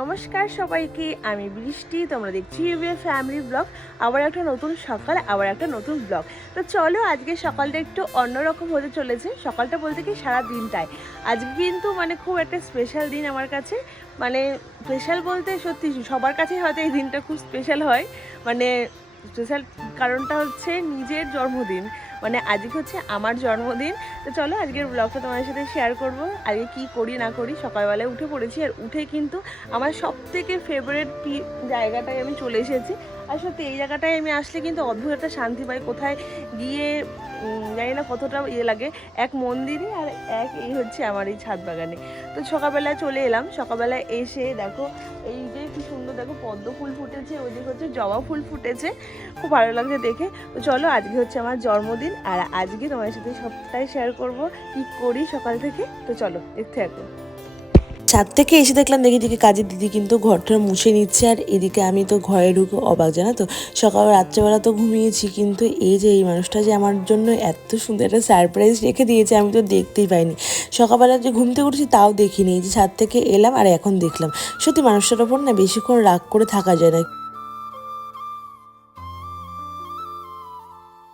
নমস্কার সবাইকে, আমি বৃষ্টি। তোমরা দেখছি ইউবিএ ফ্যামিলি ব্লগ। আবার একটা নতুন সকাল, আবার একটা নতুন ব্লগ। তো চলো, আজকে সকালটা একটু অন্যরকম হতে চলেছে। সকালটা বলতে কি সারা দিনটাই আজকে কিন্তু খুব একটা স্পেশাল দিন আমার কাছে। স্পেশাল বলতে সত্যি সবার কাছে হয়তো এই দিনটা খুব স্পেশাল হয়। স্পেশাল কারণটা হচ্ছে নিজের জন্মদিন, আজকে হচ্ছে আমার জন্মদিন। তো চলো আজকের ব্লগটা তোমাদের সাথে শেয়ার করব। আজকে কি করি না করি, সকালবেলায় উঠে পড়েছি, আর উঠে কিন্তু আমার সব থেকে ফেভারিট জায়গাটায় আমি চলে এসেছি। আর সত্যি এই জায়গাটায় আমি আসলে কিন্তু অদ্ভুত একটা শান্তি পাই। কোথায় গিয়ে জানি না কতটা লাগে, এক মন্দিরে আর এক এই হচ্ছে আমার এই ছাদ বাগানে। তো সকালবেলায় চলে এলাম। সকালবেলায় এসে দেখো এই যে কি সুন্দর, দেখো পদ্ম ফুল ফুটেছে, ওইদিকে হচ্ছে জবা ফুল ফুটেছে, খুব ভালো লাগছে দেখে। তো চলো, আজকে হচ্ছে আমার জন্মদিন, আর আজকে তোমার সাথে সবটাই শেয়ার করব কি করি সকাল থেকে। তো চলো দেখতে থাকো। ছাদ থেকে এসে দেখলাম দেখি কাজের দিদি কিন্তু ঘরটা মুছে নিচ্ছে, আর এদিকে আমি তো ঘরে ঢুকে অবাক, জানো তো। সকাল রাত্রেবেলা তো ঘুমিয়েছি, কিন্তু এই যে এই মানুষটা যে আমার জন্য এত সুন্দর একটা সারপ্রাইজ রেখে দিয়েছে আমি তো দেখতেই পাইনি। সকালবেলা যে ঘুম থেকে উঠেছি তাও দেখিনি, এই যে ছাদ থেকে এলাম আর এখন দেখলাম। সত্যি মানুষটার ওপর না বেশিক্ষণ রাগ করে থাকা যায় না।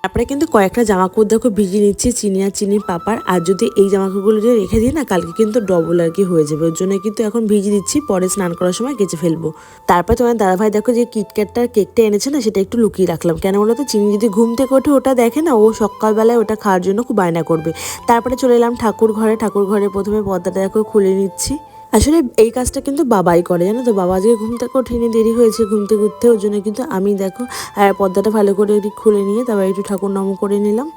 তারপরে কিন্তু কয়েকটা জামাকাপড় দেখো ভিজিয়ে নিচ্ছি চিনি আর চিনির পাপার। আর যদি এই জামাকাপড়গুলো রেখে দিই না, কালকে কিন্তু ডবল আর কি হয়ে যাবে। ওর জন্য কিন্তু এখন ভিজিয়ে দিচ্ছি, পরে স্নান করার সময় কেচে ফেলবো। তারপর তোমার দাদাভাই দেখো যে কিটক্যাটটার কেকটা এনেছে না, সেটা একটু লুকিয়ে রাখলাম। কেন বলো তো, চিনি যদি ঘুম থেকে ওঠে ওটা দেখে না, ও সকালবেলায় ওটা খাওয়ার জন্য খুব বায়না করবে। তারপরে চলে এলাম ঠাকুর ঘরে প্রথমে পর্দাটা দেখো খুলে নিচ্ছি। আসলে এই কাজটা কিন্তু বাবাই করে, জানো তো। বাবা আজকে ঘুম থেকে ওঠেনি, দেরি হয়েছে ঘুম থেকে উঠতে, ওর জন্য কিন্তু আমি দেখো পর্দাটা ভালো করে খুলে নিয়ে তারপর একটু ঠাকুর নাম করে নিলাম।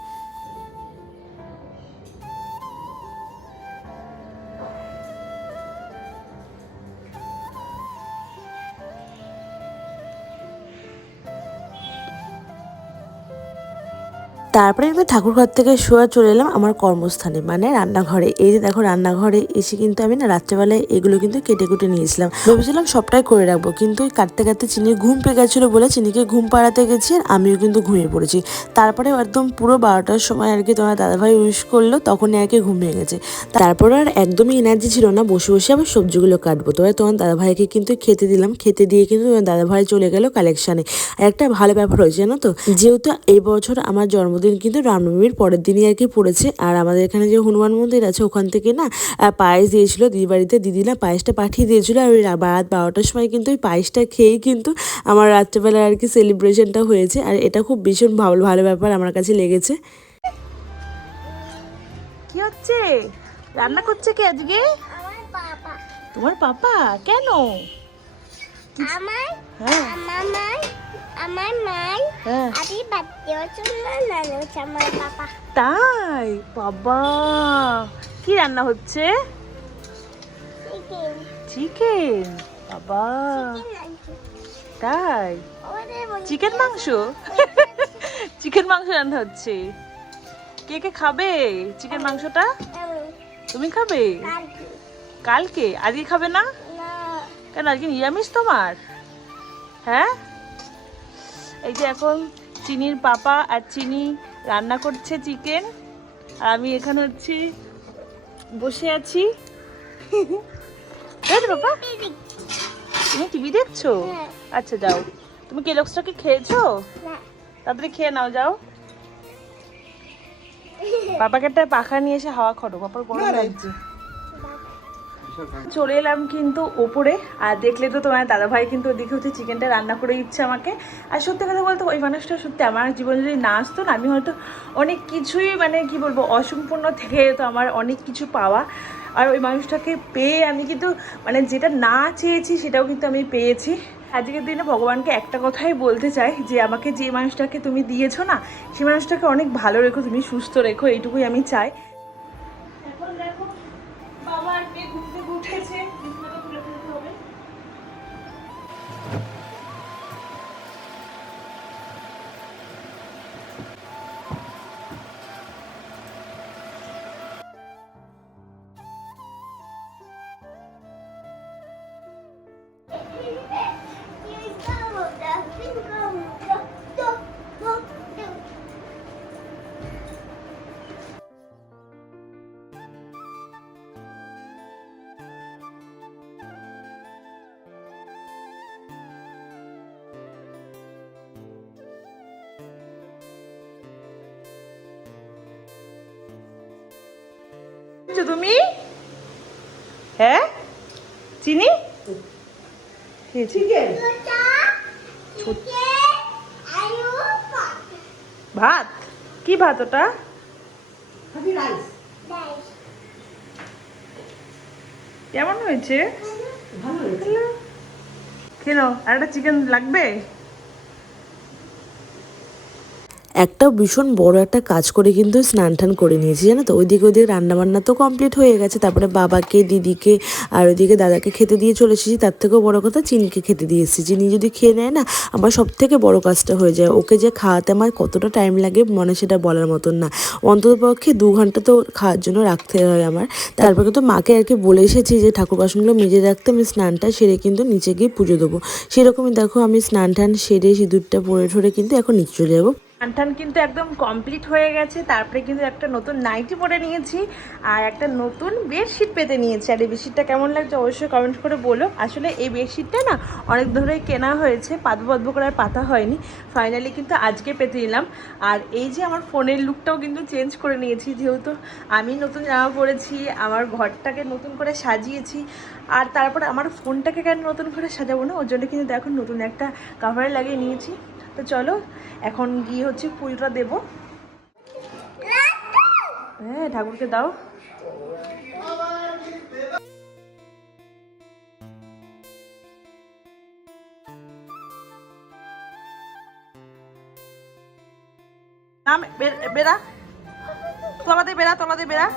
তারপরে আমি ঠাকুর ঘর থেকে শোয়া চলে এলাম আমার কর্মস্থানে, রান্নাঘরে। এই যে দেখো রান্নাঘরে এসে কিন্তু আমি না রাত্রেবেলায় এগুলো কিন্তু কেটে কুটে নিয়েছিলাম। ভেবেছিলাম সবটাই করে রাখবো, কিন্তু কাটতে কাটতে চিনির ঘুম পেয়ে গেছিলো বলে চিনিকে ঘুম পাড়াতে গেছি, আর আমিও কিন্তু ঘুমিয়ে পড়েছি। তারপরে একদম পুরো 12টার সময় আর কি তোমার দাদাভাই উইশ করলো, তখনই আর কি ঘুমিয়ে গেছে। তারপর আর একদমই এনার্জি ছিল না, বসে বসে আবার সবজিগুলো কাটবো। তোমার দাদাভাইকে কিন্তু খেতে দিলাম, খেতে দিয়ে কিন্তু তোমার দাদাভাই চলে গেল কালেকশানে। আর একটা ভালো ব্যাপার হয়েছে জানো তো, যেহেতু এই বছর আমার জন্মদিন কিন্তু রামনবমীর পরের দিনই আর কি পড়েছে, আর আমাদের এখানে যে হনুমান মন্দির আছে ওখান থেকে না পায়েস দিয়েছিল দিদি বাড়িতে। দিদি না পায়েসটা পাঠিয়ে দিয়েছিল, আর ওই রাত 12টার সময় কিন্তু ওই পায়েসটা খেয়েই কিন্তু আমার রাত্রেবেলা আর কি সেলিব্রেশনটা হয়েছে। আর এটা খুব ভীষণ ভালো ব্যাপার আমার কাছে লেগেছে। কি হচ্ছে? রান্না করছে কে আজকে? আমার বাবা। তোমার পাপা? কেন? আমার হ্যাঁ আমার মাই আমার মাই হ্যাঁ। আদি বাড়তে জন্য নানু হচ্ছে আমার বাবা। তাই? বাবা, কি রান্না হচ্ছে? Chicken chicken? বাবা তাই? চিকেন মাংস? চিকেন মাংস রান্না হচ্ছে। কে কে খাবে চিকেন মাংসটা? তুমি খাবে? কালকে? আজকে খাবে না কেন? আজকে নিরামিষ তোমার? হ্যাঁ, এই যে এখন চিনির পাপা আর চিনি রান্না করছে চিকেন, আর আমি এখানে হচ্ছে বসে আছি। তাই তো বাবা? তুমি টিভি দেখছো? আচ্ছা যাও, তুমি কেলক্সটাকে খেয়েছো? তাড়াতাড়ি খেয়ে নাও, যাও। বাবাকে একটা পাখা নিয়ে এসে হাওয়া খটো, বাবার গরম লাগছে। চলে এলাম কিন্তু ওপরে, আর দেখলে তো তোমার দাদাভাই কিন্তু ওদিকে হচ্ছে চিকেনটা রান্না করে দিচ্ছে আমাকে। আর সত্যি কথা বলতে ওই মানুষটা সত্যি আমার জীবনে যদি না আসতো না, আমি হয়তো অনেক কিছুই কি বলবো অসম্পূর্ণ থেকে তো আমার অনেক কিছু পাওয়া। আর ওই মানুষটাকে পেয়ে আমি কিন্তু যেটা না চেয়েছি সেটাও কিন্তু আমি পেয়েছি। আজকের দিনে ভগবানকে একটা কথাই বলতে চাই, যে আমাকে যে মানুষটাকে তুমি দিয়েছো না, সেই মানুষটাকে অনেক ভালো রেখো, তুমি সুস্থ রেখো, এইটুকুই আমি চাই। এখন দেখো বাবা আর মেয়ে ঘুম থেকে উঠেছে, বিছানাটা তুলে ফেলতে হবে। দিচ্ছ তুমি? হ্যাঁ চিনি চিকেন ভাত কি ভাত ওটা? কেমন হয়েছে? কেন আর একটা চিকেন লাগবে? একটা ভীষণ বড় একটা কাজ করে কিন্তু স্নান টান করে নিয়েছি জানো তো। ওইদিকে রান্নাবান্না তো কমপ্লিট হয়ে গেছে, তারপরে বাবাকে দিদিকে আর ওইদিকে দাদাকে খেতে দিয়ে চলে এসেছি। তার থেকেও বড় কথা চিনিকে খেতে দিয়ে এসেছি। চিনি যদি খেয়ে নেয় না আমার সব থেকে বড় কাজটা হয়ে যায়। ওকে যে খাওয়াতে আমার কতটা টাইম লাগে মানে সেটা বলার মতন না। অন্ততপক্ষে 2 ঘন্টা তো খাওয়ার জন্য রাখতে হয় আমার। তারপর কিন্তু মাকে আর কি বলে এসেছি যে ঠাকুর বাসনগুলো মেজে রাখতে, আমি স্নানটা সেরে কিন্তু নিচে গিয়ে পুজো দেবো। সেরকমই দেখো আমি স্নান টান সেরে সিঁদুরটা পরে ঠরে কিন্তু এখন নিচে চলে যাবো। স্নান কিন্তু একদম কমপ্লিট হয়ে গেছে। তারপরে কিন্তু একটা নতুন নাইটি পরে নিয়েছি আর একটা নতুন বেডশিট পেতে নিয়েছি। আর এই বেডশিটটা কেমন লাগছে অবশ্যই কমেন্ট করে বলো। আসলে এই বেডশিটটা না অনেক ধরেই কেনা হয়েছে, পাতবো করে আর পাতা হয়নি। ফাইনালি কিন্তু আজকে পেতে নিলাম। আর এই যে আমার ফোনের লুকটাও কিন্তু চেঞ্জ করে নিয়েছি, যেহেতু আমি নতুন জামা পরেছি, আমার ঘরটাকে নতুন করে সাজিয়েছি। আর তারপরে আমার ফোনটাকে কেন নতুন করে সাজাবো না, ওর জন্য কিন্তু দেখো নতুন একটা কাভারে লাগিয়ে নিয়েছি। তো চলো এখন গিয়ে হচ্ছে ফুলটা দেবো। হ্যাঁ ঠাকুরকে দাও। নাম বেড়া তলাতে বেড়া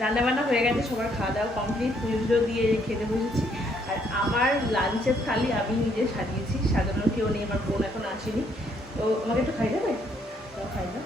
রান্না বান্না হয়ে গেছে, সবার খাওয়া দাওয়া কমপ্লিট, পুজো দিয়ে খেতে বসেছি। আর আমার লাঞ্চের থালি আমি নিজে সাজিয়েছি, সাজানোর কেউ নেই, আমার বোন এখন আসেনি। তো আমাকে একটু খাই দেবে? খাই দাও।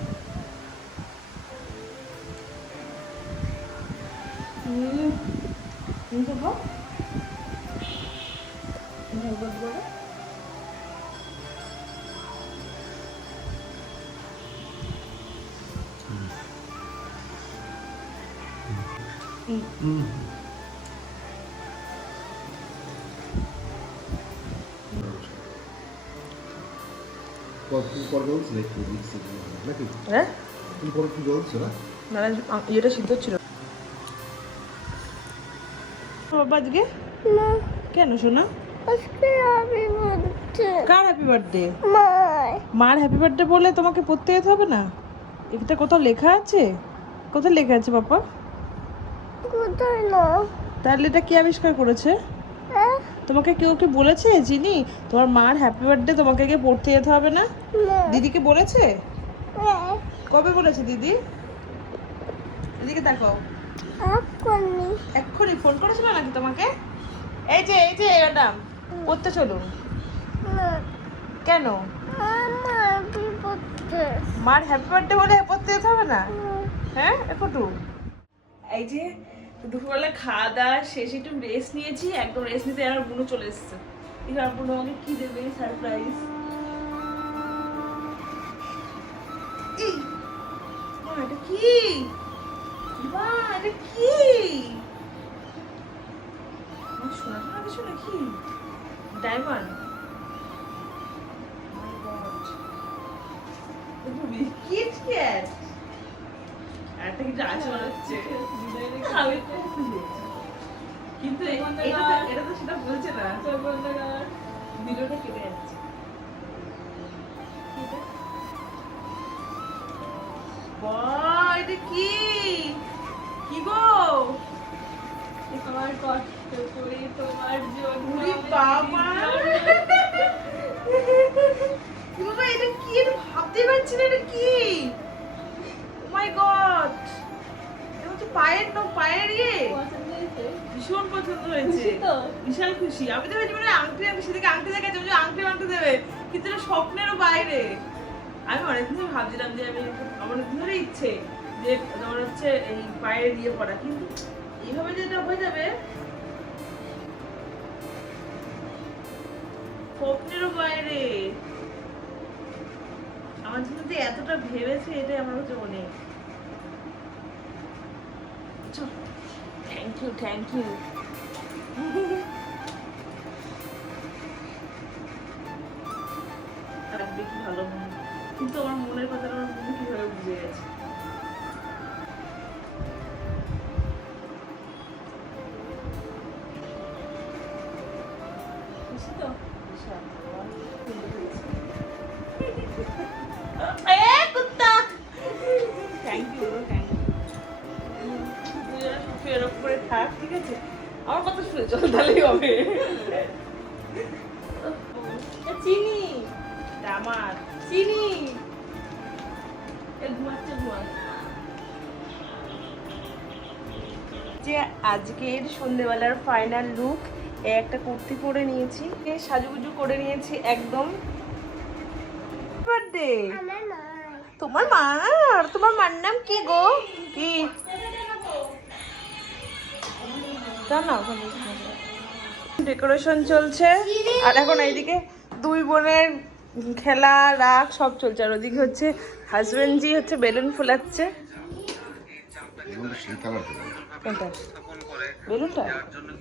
হ্যাঁ ইয়েটা সিদ্ধ ছিল বাবা আজকে। কেন শোনা? কার হ্যাপি বার্থডে? মার হ্যাপি বার্থডে বলে তোমাকে পড়তে যেতে হবে না? এটা কোথাও লেখা আছে? কোথায় লেখা আছে বাবা? তাহলে এটা কে আবিষ্কার করেছে? তোমাকে কেউ কি বলেছে চিনি তোমার মার হ্যাপি বার্থডে তোমাকে গিয়ে পড়তে যেতে হবে না? দিদিকে বলেছে? কবে বলেছে দিদি? দিদিকে দেখো এক্ষুনি ফোন করেছিল নাকি তোমাকে? এই যে ম্যাডাম পড়তে চলুন। কেন? মার হ্যাপি বার্থডে বলে পড়তে যেতে হবে না? হ্যাঁ একটু এই যে দুপুরবেলা খাওয়া দাওয়া শেষে একটু রেস্ট নিয়েছি, একদম রেস্ট নিতে আমার বোনও চলে এসেছে। এবার বোন আমাকে কি দেবে সারপ্রাইজ? এটা কি? এটা কি? শোনা কিছু নাকি? ডায়মন্ড? কিটক্যাট একটা কিছু আছে মনে হচ্ছে, কিন্তু এটা তো সেটা বলছে না। ভিডিওটা কেটে যাচ্ছে। এটা কি কি গো? তোমার কষ্ট করি তোমার জন্য বাবা। বাবা এটা কি? এটা ভাবতে পারছি না এটা কি। ও মাই গড, এটা হচ্ছে পায়ের ইয়ে। ভীষণ পছন্দ হয়েছে, বিশাল খুশি। আমি তো ভেবেছি মানে আংটি সেদিকে আংটি দেখাচ্ছে, আংটি দেবে, কিন্তু এটা স্বপ্নেরও বাইরে। আমি অনেকদিন ধরে ভাবছিলাম যে আমার অনেকদিন ধরে ইচ্ছে যে তোমার হচ্ছে এই পায়ের দিয়ে পড়া, কিন্তু এইভাবে যে এটা হয়ে যাবে স্বপ্নেরও বাইরে। আমার জন্য যে এতটা ভেবেছে এটাই আমার কাছে অনেক। থ্যাংক ইউ ভালো মনে, কিন্তু আমার মনের কথা আমার মনে কিভাবে বুঝে গেছে। আচ্ছা এ কুত্তা থ্যাংক ইউ এরকম করে থাক, ঠিক আছে? আমার কথা শুনে চল, তাহলেই হবে। চিনি আমার চিনি ঘুমাচ্ছে যে আজকের সন্ধ্যেবেলার ফাইনাল লুক। একটা কুর্তি পরে নিয়েছি, সাজুগুজু করে নিয়েছি একদম। বার্থডে আমার মা তোমার মার নাম কি গো? কি ডেকোরেশন চলছে, আর এখন এইদিকে দুই বোনের খেলা রাগ সব চলছে, আর ওদিকে হচ্ছে হাজবেন্ড জি হচ্ছে বেলুন ফুলাচ্ছে। সেই কালার কোনটা বেলুনটা?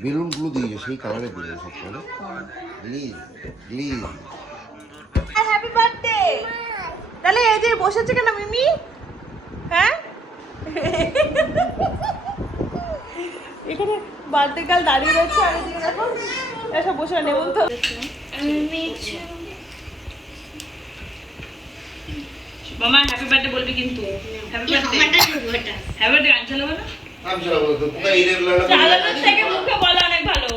বেলুনগুলো দিয়েছে সেই কালারে বেলুন সব করে প্লিজ প্লিজ। Happy birthday. তাহলে এই যে বসেছে কেন মিমি? হ্যাঁ এখানে বার্থডে গার্ল দাঁড়িয়ে রয়েছে, আর এদিকে দেখো এসব বসে নেমন্ত। মামা হ্যাপি বার্থডে বলবি কিন্তু। হ্যাপি বার্থডে হ্যাপি বার্থডে গান চালাবো না? আমি চালাবো তো কোথায় এই রেগুলার চালানোর থেকে মুখে বলা অনেক ভালো।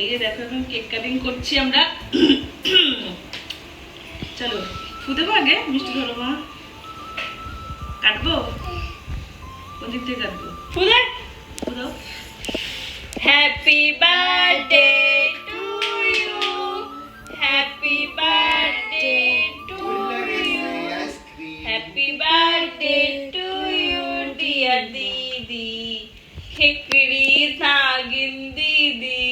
এই যে দেখো এখন কেক কাটিং করছি আমরা। চলো ফু দেবো আগে, মিষ্টি ধরো মা। কাটবো কোন দিক থেকে কাটবো? ফু দে, ফু দাও। Happy birthday to you, happy birthday to you, happy birthday to you dear দিদি, খেকড়ি নাগিন দিদি।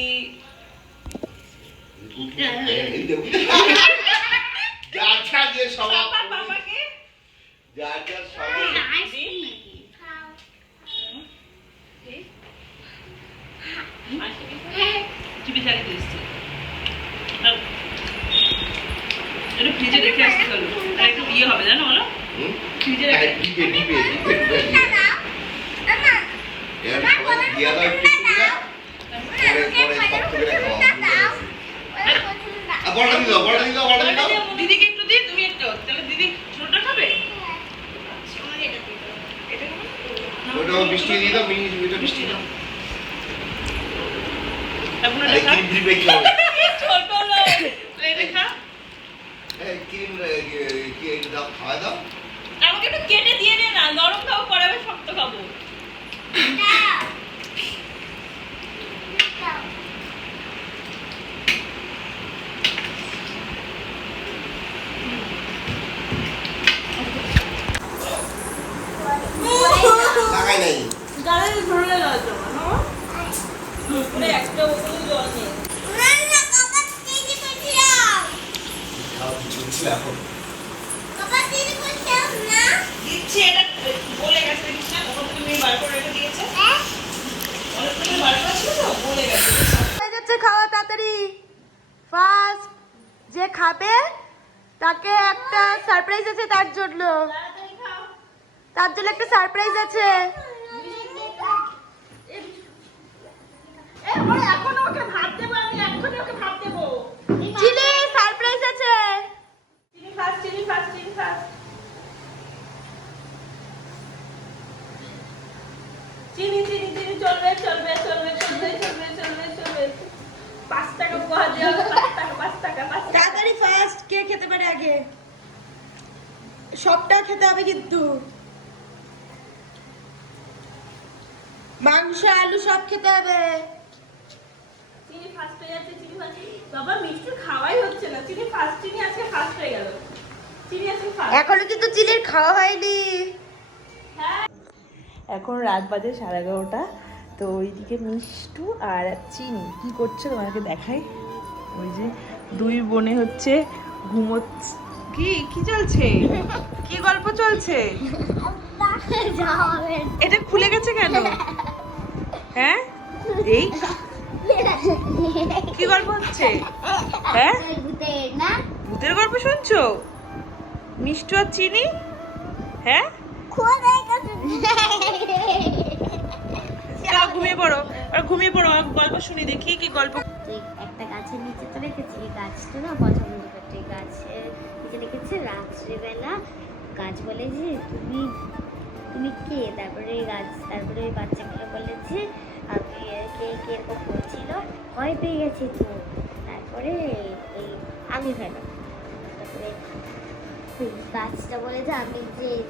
বাবাকে টিভি চালিয়ে দিয়েছি, একটু ফ্রিজে রেখে আসতে হলো, আর একটু ইয়ে হবে জানো বলো, ফ্রিজে রেখে। দিদিকে একটু দিই, তুমি একটা, তাহলে দিদি ছোটটা খাবে। বৃষ্টি দিয়ে দাও, বৃষ্টি দাও। এখন এটা খা। ছোট লোক এটা খা। আমাকে একটু কেটে দিয়ে দে না, নরম খাবো পরে আবার শক্ত খাবো। গালে ধরে যাওয়ার জন্য পুরো একটা বোতল জল নেই। দিচ্ছি এটা বলে গেছে, দেখিস না কখন তুমি বার করে রেখে দিয়েছে, অনেক তুমি বার করেছিল তো বলে গেছে। হয়ে যাচ্ছে খাওয়া তাড়াতাড়ি, ফার্স্ট যে খাবে তাকে একটা সারপ্রাইজ আছে, তার জন্য একটা সারপ্রাইজ আছে। এখন ওকে ভাত দেবো, আমি এখনই ওকে ভাত দেবো। চিনি সারপ্রাইজ আছে, চিনি ফার্স্ট, চিনি ফার্স্ট, চিনি ফার্স্ট। চিনি চিনি চিনি চলবে চলবে চলবে চলবে চলবে চলবে চলবে। 5 টাকা উপহার দেওয়া হবে, 5 টাকা 5 টাকা 5 টাকা। তাড়াতাড়ি ফার্স্ট কে খেতে পারে আগে, সবটা খেতে হবে কিন্তু, মাংস আলু সব খেতে হবে। চিনি ফার্স্ট হয়ে যাচ্ছে, চিনি ফার্স্ট। বাবা মিষ্টি খাওয়াই হচ্ছে না, চিনি ফার্স্ট, চিনি আজকে ফার্স্ট হয়ে গেল, চিনি আজকে ফার্স্ট। এখনো কিন্তু চিনির খাওয়া হয়নি। এখন রাত বাজে 11:30, তো ওইদিকে মিষ্টু আর চিনি কি করছে তোমাকে দেখাই। ওই যে দুই বোনে হচ্ছে ঘুমোচ্ছে। কি কি চলছে, কি গল্প চলছে? এটা খুলে গেছে কেন? হ্যাঁ এই কি গল্প হচ্ছে? হ্যাঁ ভূতের গল্প শুনছো মিষ্টু আর চিনি? হ্যাঁ চলো ঘুমিয়ে পড়ো, আর ঘুমিয়ে পড়ো, আর গল্প শুনি, দেখি কি গল্প। তো একটা গাছের নিচে তো রেখেছি, এই গাছটা না পছন্দ করছে। এই গাছের নিচে রেখেছে রাত্রিবেলা। গাছ বলে যে তুমি তুমি কে? তারপরে তারপরে ওই বাচ্চাগুলো বলেছে আমি কে কে এরকম বলছিল, ভয় পেয়ে গেছে তো। তারপরে এই আমি ফেলো। তারপরে ওই গাছটা বলে যে আমি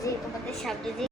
যে তোমাদের সামনে যে